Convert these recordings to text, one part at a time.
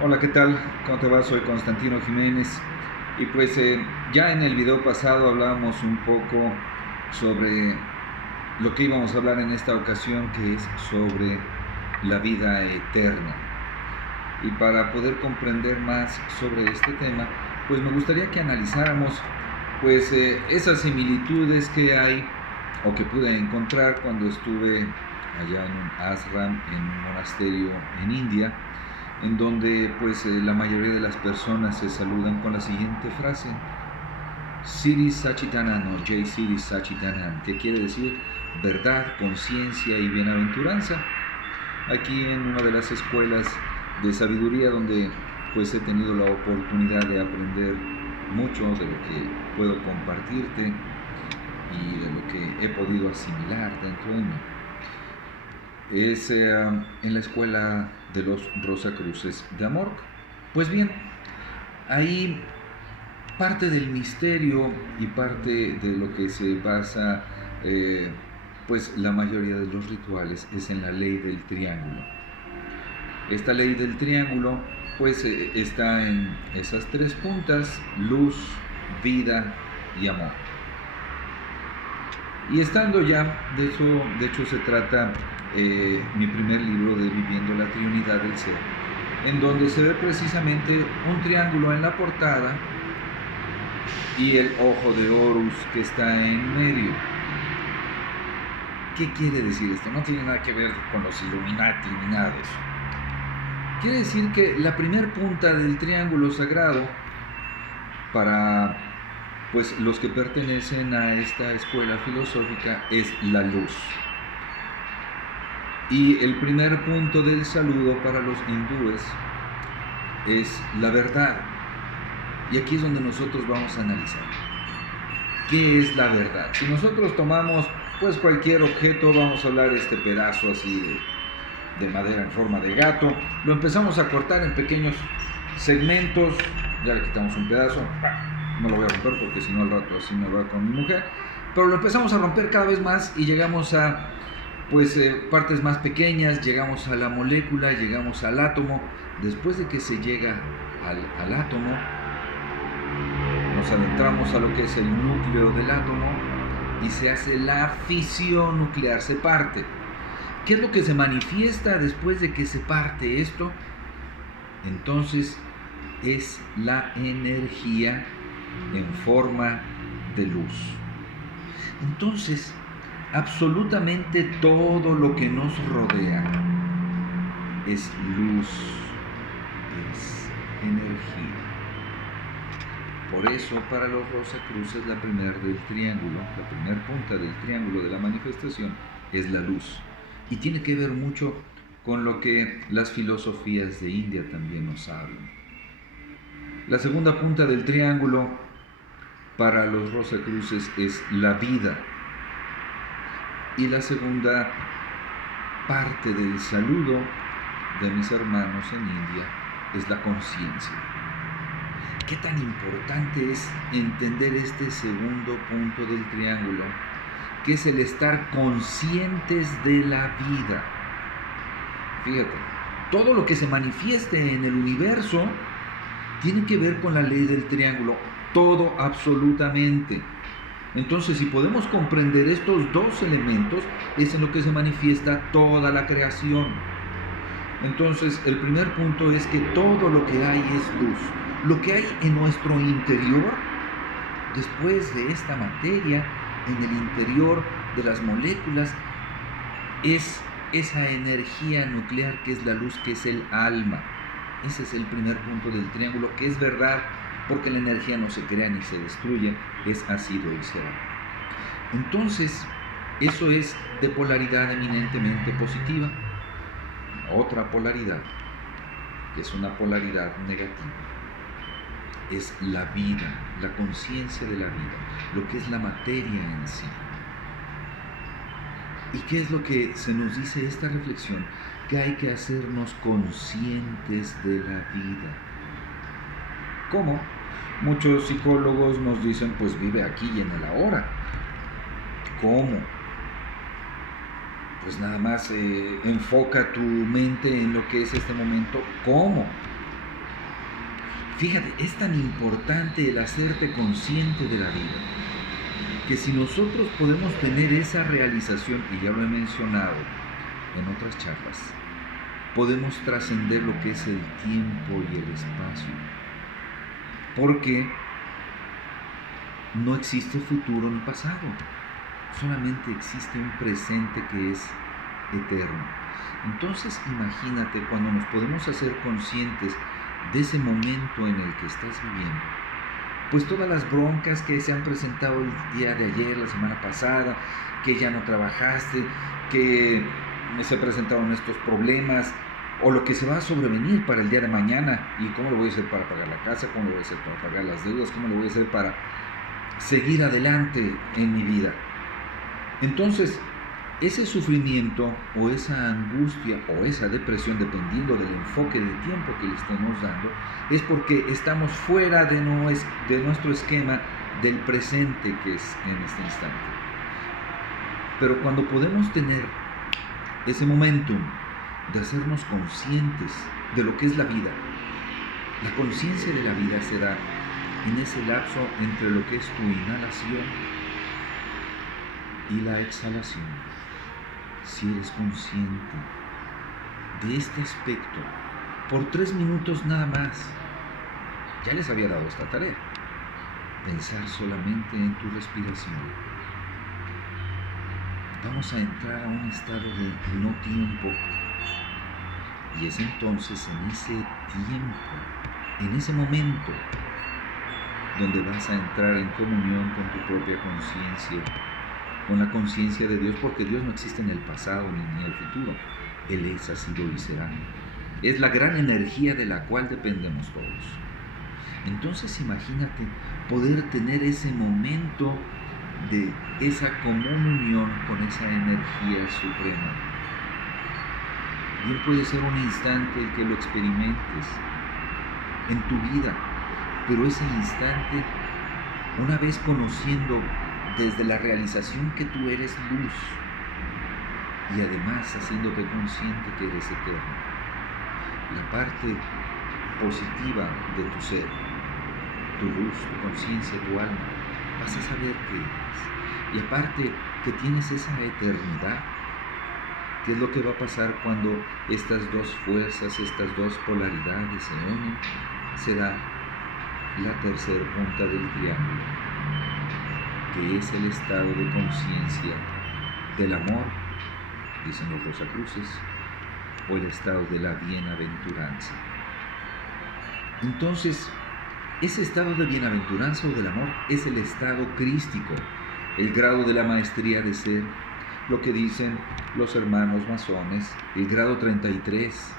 Hola, ¿qué tal? ¿Cómo te va? Soy Constantino Jiménez y ya en el video pasado hablábamos un poco sobre lo que íbamos a hablar en esta ocasión, que es sobre la vida eterna. Y para poder comprender más sobre este tema, pues me gustaría que analizáramos esas similitudes que hay o que pude encontrar cuando estuve allá en un ashram, en un monasterio en India, en donde la mayoría de las personas se saludan con la siguiente frase: Siri Sachitanand o Jai Siri Sachitanand, que quiere decir verdad, conciencia y bienaventuranza. Aquí en una de las escuelas de sabiduría donde he tenido la oportunidad de aprender mucho de lo que puedo compartirte y de lo que he podido asimilar dentro de mí. Es en la escuela de los Rosacruces de Amor. Pues bien, ahí parte del misterio y parte de lo que se basa la mayoría de los rituales es en la ley del triángulo. Esta ley del triángulo está en esas tres puntas: luz, vida y amor. Y estando ya, de hecho se trata mi primer libro de Viviendo la Trinidad del Ser, en donde se ve precisamente un triángulo en la portada y el ojo de Horus que está en medio. ¿Qué quiere decir esto? No tiene nada que ver con los Illuminati ni nada de eso. Quiere decir que la primer punta del triángulo sagrado, para los que pertenecen a esta escuela filosófica, es la luz. Y el primer punto del saludo para los hindúes es la verdad. Y aquí es donde nosotros vamos a analizar qué es la verdad. Si nosotros tomamos cualquier objeto, vamos a hablar este pedazo así de madera en forma de gato, lo empezamos a cortar en pequeños segmentos, ya le quitamos un pedazo, no lo voy a romper porque si no al rato así me va con mi mujer, pero lo empezamos a romper cada vez más y llegamos a partes más pequeñas, llegamos a la molécula, llegamos al átomo. Después de que se llega al átomo, nos adentramos a lo que es el núcleo del átomo y se hace la fisión nuclear, se parte. ¿Qué es lo que se manifiesta después de que se parte esto? Entonces es la energía en forma de luz. Entonces, absolutamente todo lo que nos rodea es luz, es energía. Por eso para los Rosacruces la primera punta del triángulo de la manifestación es la luz. Y tiene que ver mucho con lo que las filosofías de India también nos hablan. La segunda punta del triángulo para los Rosacruces es la vida. Y la segunda parte del saludo de mis hermanos en India es la conciencia. ¿Qué tan importante es entender este segundo punto del triángulo, que es el estar conscientes de la vida? Fíjate, todo lo que se manifieste en el universo tiene que ver con la ley del triángulo, todo absolutamente. Entonces, si podemos comprender estos dos elementos, es en lo que se manifiesta toda la creación. Entonces, el primer punto es que todo lo que hay es luz. Lo que hay en nuestro interior, después de esta materia, en el interior de las moléculas, es esa energía nuclear que es la luz, que es el alma. Ese es el primer punto del triángulo, que es verdad, porque la energía no se crea ni se destruye, es ha sido y será. Entonces, eso es de polaridad eminentemente positiva. Otra polaridad, que es una polaridad negativa, es la vida, la conciencia de la vida, lo que es la materia en sí. ¿Y qué es lo que se nos dice esta reflexión? Que hay que hacernos conscientes de la vida. ¿Cómo? Muchos psicólogos nos dicen, vive aquí y en el ahora. ¿Cómo? Nada más enfoca tu mente en lo que es este momento. ¿Cómo? Fíjate, es tan importante el hacerte consciente de la vida, que si nosotros podemos tener esa realización, y ya lo he mencionado en otras charlas, podemos trascender lo que es el tiempo y el espacio, porque no existe futuro ni pasado, solamente existe un presente que es eterno. Entonces imagínate cuando nos podemos hacer conscientes de ese momento en el que estás viviendo, pues todas las broncas que se han presentado el día de ayer, la semana pasada, que ya no trabajaste, que se presentaron estos problemas, o lo que se va a sobrevenir para el día de mañana, y cómo lo voy a hacer para pagar la casa, cómo lo voy a hacer para pagar las deudas, cómo lo voy a hacer para seguir adelante en mi vida. Entonces, ese sufrimiento o esa angustia o esa depresión, dependiendo del enfoque de tiempo que le estemos dando, es porque estamos fuera de nuestro esquema del presente que es en este instante. Pero cuando podemos tener ese momentum de hacernos conscientes de lo que es la vida, la conciencia de la vida se da en ese lapso entre lo que es tu inhalación y la exhalación. Si eres consciente de este aspecto por 3 minutos nada más, ya les había dado esta tarea, pensar solamente en tu respiración. Vamos a entrar a un estado de no tiempo, y es entonces en ese tiempo, en ese momento, donde vas a entrar en comunión con tu propia conciencia, con la conciencia de Dios, porque Dios no existe en el pasado ni en el futuro. Él es, ha sido y será. Es la gran energía de la cual dependemos todos. Entonces imagínate poder tener ese momento de esa común unión con esa energía suprema. Bien puede ser un instante el que lo experimentes en tu vida, pero ese instante, una vez conociendo desde la realización que tú eres luz, y además haciéndote consciente que eres eterno, la parte positiva de tu ser, tu luz, tu conciencia, tu alma, vas a saber qué eres. Y aparte que tienes esa eternidad, ¿qué es lo que va a pasar cuando estas dos fuerzas, estas dos polaridades se unen? Será la tercera punta del triángulo, que es el estado de conciencia del amor, dicen los Rosacruces, o el estado de la bienaventuranza. Entonces, ese estado de bienaventuranza o del amor es el estado crístico, el grado de la maestría de ser, lo que dicen los hermanos masones, el grado 33,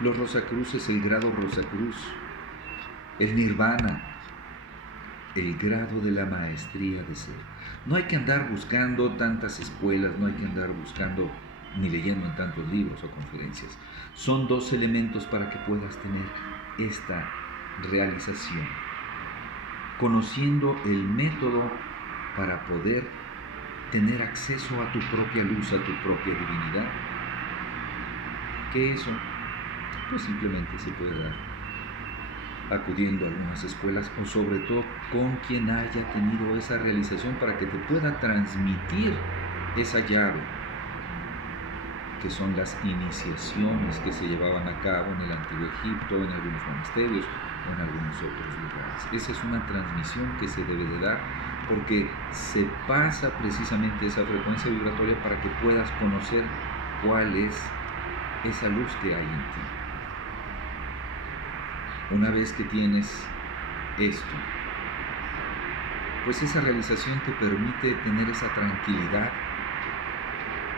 los Rosacruces, el grado Rosacruz, el nirvana, el grado de la maestría de ser. No hay que andar buscando tantas escuelas, no hay que andar buscando ni leyendo en tantos libros o conferencias. Son 2 elementos para que puedas tener esta realización, conociendo el método para poder tener acceso a tu propia luz, a tu propia divinidad. ¿Qué eso? Pues simplemente se puede dar acudiendo a algunas escuelas, o sobre todo con quien haya tenido esa realización, para que te pueda transmitir esa llave, que son las iniciaciones que se llevaban a cabo en el Antiguo Egipto, en algunos monasterios o en algunos otros lugares. Esa es una transmisión que se debe de dar, porque se pasa precisamente esa frecuencia vibratoria para que puedas conocer cuál es esa luz que hay en ti. Una vez que tienes esto, pues esa realización te permite tener esa tranquilidad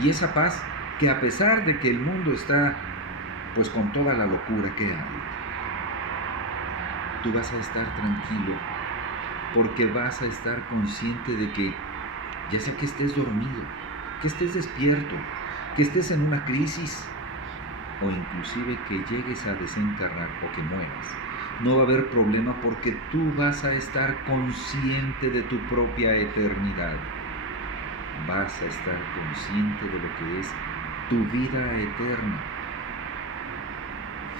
y esa paz, que a pesar de que el mundo está pues con toda la locura que hay, tú vas a estar tranquilo, porque vas a estar consciente de que, ya sea que estés dormido, que estés despierto, que estés en una crisis, o inclusive que llegues a desencarnar o que mueras, no va a haber problema, porque tú vas a estar consciente de tu propia eternidad. Vas a estar consciente de lo que es tu vida eterna.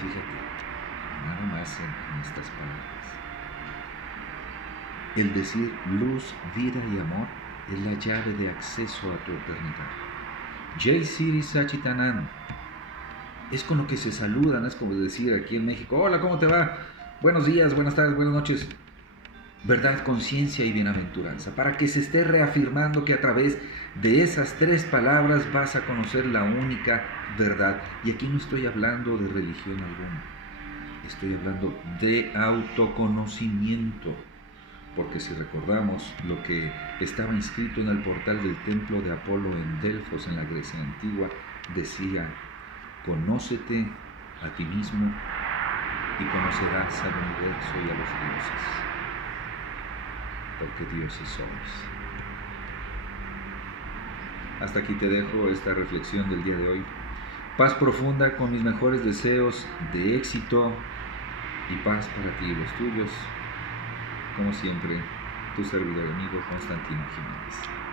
Fíjate, nada más en estas palabras. El decir luz, vida y amor es la llave de acceso a tu eternidad. Jai Siri Sachitanand es con lo que se saludan, es como decir aquí en México: hola, ¿cómo te va? Buenos días, buenas tardes, buenas noches. Verdad, conciencia y bienaventuranza, para que se esté reafirmando que a través de esas tres palabras vas a conocer la única verdad. Y aquí no estoy hablando de religión alguna, estoy hablando de autoconocimiento, porque si recordamos lo que estaba inscrito en el portal del templo de Apolo en Delfos, en la Grecia antigua, decía: conócete a ti mismo y conocerás al universo y a los dioses, porque dioses somos. Hasta aquí te dejo esta reflexión del día de hoy. Paz profunda, con mis mejores deseos de éxito y paz para ti y los tuyos. Como siempre, tu servidor amigo Constantino Jiménez.